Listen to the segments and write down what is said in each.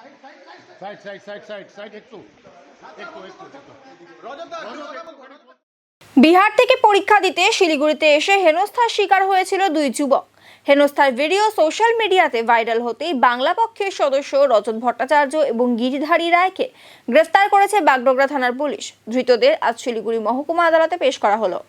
Side side side side side একটু একটু একটু একটু বিহার থেকে পরীক্ষা দিতে শিলিগুড়িতে এসে হেনস্থার শিকার হয়েছিল দুই যুবক। হেনস্থার ভিডিও সোশ্যাল মিডিয়াতে ভাইরাল হতেই বাংলা পক্ষের সদস্য রজত ভট্টাচার্য এবং গিরিধারী রায়কে গ্রেফতার করেছে বাগডোগরা থানার পুলিশ। ধৃতদের আজ শিলিগুড়ি মহকুমা আদালতে পেশ করা হলো।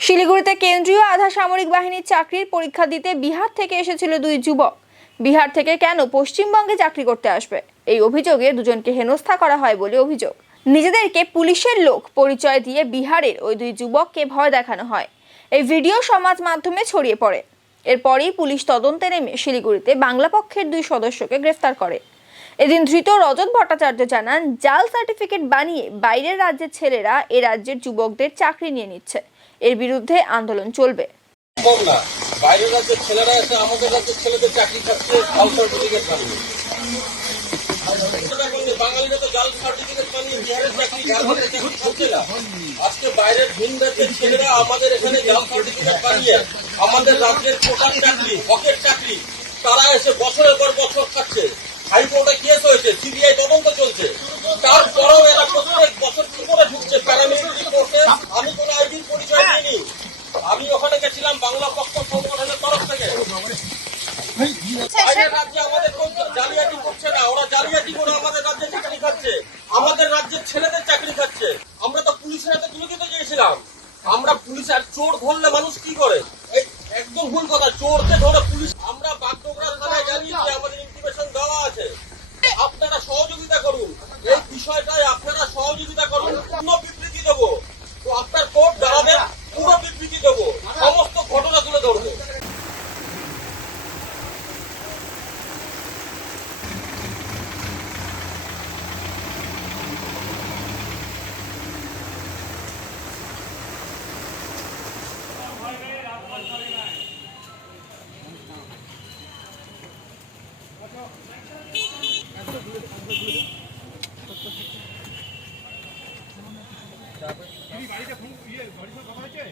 শিলিগুড়িতে কেন্দ্রীয় আধা সামরিক বাহিনীর চাকরির পরীক্ষা দিতে বিহার থেকে এসেছিল দুই যুবক। বিহার থেকে কেন পশ্চিমবঙ্গে চাকরি করতে আসবে, এই অভিযোগে দুজনকে হেনস্থা করা হয় বলে অভিযোগ। নিজেদেরকে পুলিশের লোক পরিচয় দিয়ে বিহারের ওই দুই যুবককে ভয় দেখানো হয়। এই ভিডিও সমাজ মাধ্যমে ছড়িয়ে পড়ে। এরপরই পুলিশ তদন্তে নেমে শিলিগুড়িতে বাংলা পক্ষের দুই সদস্যকে গ্রেফতার করে। এদিন ধৃত রজত ভট্টাচার্য জানান, জাল সার্টিফিকেট বানিয়ে বাইরের রাজ্যের ছেলেরা এ রাজ্যের যুবকদের চাকরি নিয়ে নিচ্ছে। এর বিরুদ্ধে আন্দোলন চলবে। বাইরের রাজ্যের ছেলেরা এসে আমাদের রাজ্যের ছেলেদের চাকরি খাচ্ছে জাল সার্টিফিকেট বানিয়ে। বাঙালিরা তো জাল সার্টিফিকেট বানিয়ে বিহারের চাকরি খাচ্ছে না। আজকে বাইরের ভিন রাজ্যের ছেলেরা আমাদের এখানে জাল সার্টিফিকেট বানিয়ে আমাদের রাজ্যের কোটার চাকরি, হকের চাকরি তারা এসে বছরের পর বছর খাচ্ছে। হাইকোর্টে কেস হয়েছে, সিবিআই তদন্ত চলছে, তারপরেও এরা প্রত্যেক বছর কি করে ঢুকছে প্যারামিলিটারি কোর্টে। আমি কোনো আইডির পরিচয় দিইনি। আমি ওখানে গেছিলাম বাংলা পক্ষ সংগঠনের তরফ থেকে। বাইরের রাজ্যে আমাদের জালিয়াতি করছে না, ওরা জালিয়াতি করে আমাদের রাজ্যে চাকরি খাচ্ছে, আমাদের রাজ্যের ছেলেদের চাকরি খাচ্ছে। আমরা তো পুলিশের হাতে তুলে দিতে চেয়েছিলাম। আমরা পুলিশ আর চোর ধরলে মানুষ কি করে? একদম ভুল কথা, চোরকে ধরে পুলিশ। আমরা বাগডোগরা থানায় জানিয়েছি, আমাদের ইনফরমেশন দেওয়া আছে। আপনারা সহযোগিতা করুন, এই বিষয়টায় আপনারা সহযোগিতা করুন। পূর্ণ বিবৃতি দেবো, তো আপনার কোর্ট দাঁড়াবে, পুরো বিবৃতি দেবো, সমস্ত ঘটনা তুলে ধরবো। বাড়িতে ফোন কথা হয়েছে।